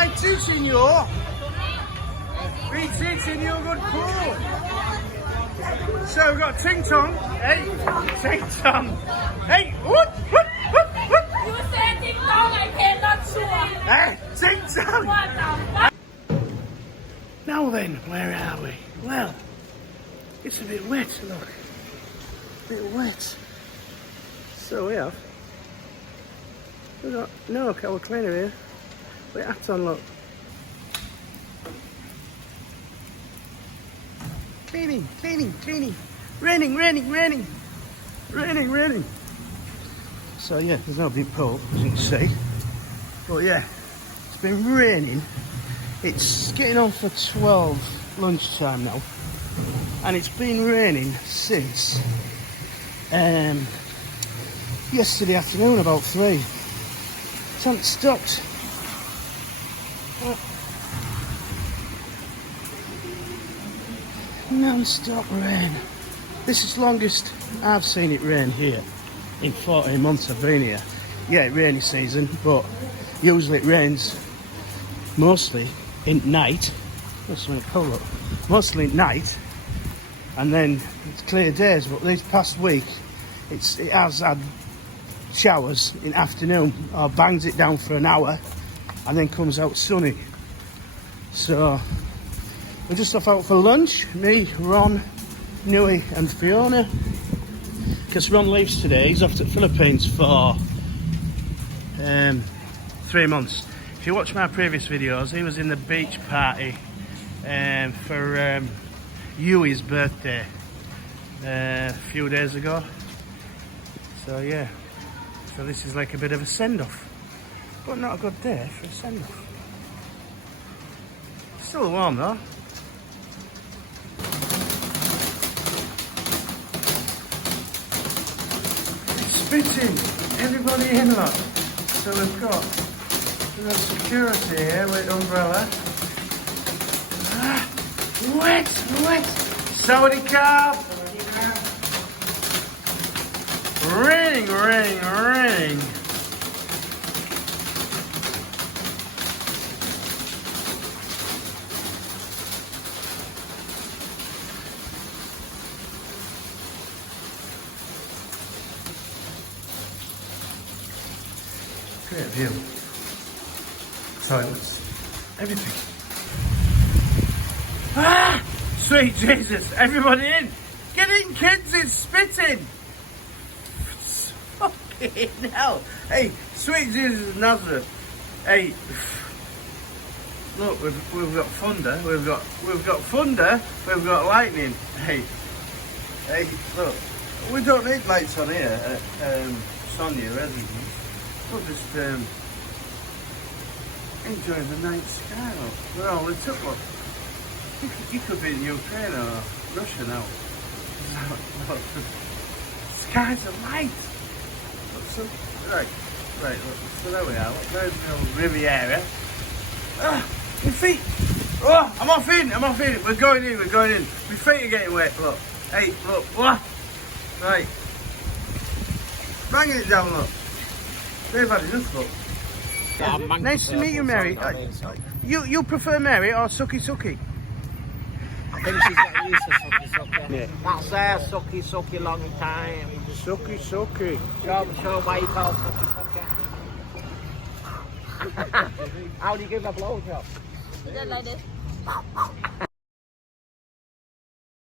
I'm teaching you. We're teaching you a good pool. So we've got Ting Tong. Hey, Ting Tong. Hey, what? You say Ting Tong, I cannot sure. Hey, Ting Tong. What the fuck? Now then, where are we? Well, it's a bit wet, look. A bit wet. So we have. We've got no our cleaner here. But hats on, look. Cleaning. Raining. So yeah, there's no big pool, as you can see. But yeah, it's been raining. It's getting on for 12 lunchtime now. And it's been raining since yesterday afternoon about 3. It hasn't stopped. Non-stop rain. This is the longest I've seen it rain here in 14 months I've been here. Yeah, rainy season, but usually it rains mostly in night. That's my pull up. Mostly at night, and then it's clear days. But this past week, it has had showers in afternoon, or bangs it down for an hour, and then comes out sunny. So we're just off out for lunch. Me, Ron, Nui, and Fiona. Because Ron leaves today. He's off to the Philippines for 3 months. If you watch my previous videos, he was in the beach party for Yui's birthday a few days ago. So yeah, so this is like a bit of a send-off, but not a good day for a send-off. Still warm though. Spitting, everybody in, look. So we've got security here with umbrella. Wet. Saudi Cup. Raining. Great view. Toilets. Everything. Sweet Jesus, everybody in! Get in, kids, it's spitting! Fucking hell! Hey, sweet Jesus of Nazareth. Hey, look, we've got thunder, we've got thunder, we've got lightning. Hey, look, we don't need lights on here at Sonia residence. We're just enjoying the night sky. We're all lit up, look. You could be in Ukraine or Russia now. Skies are light. So, right, look, so there we are. Look, there's the old Riviera. My feet. Oh, I'm off in. We're going in. My feet are getting wet, look. Hey, look, what? Right. Banging it down, look. They've had enough, look. Nice to meet you, Mary. You prefer Mary or Suki? I think she's got used to sucky. Yeah. That's their sucky long time. Suki. Show why you call sucky. How do you give a blowjob? Just like this.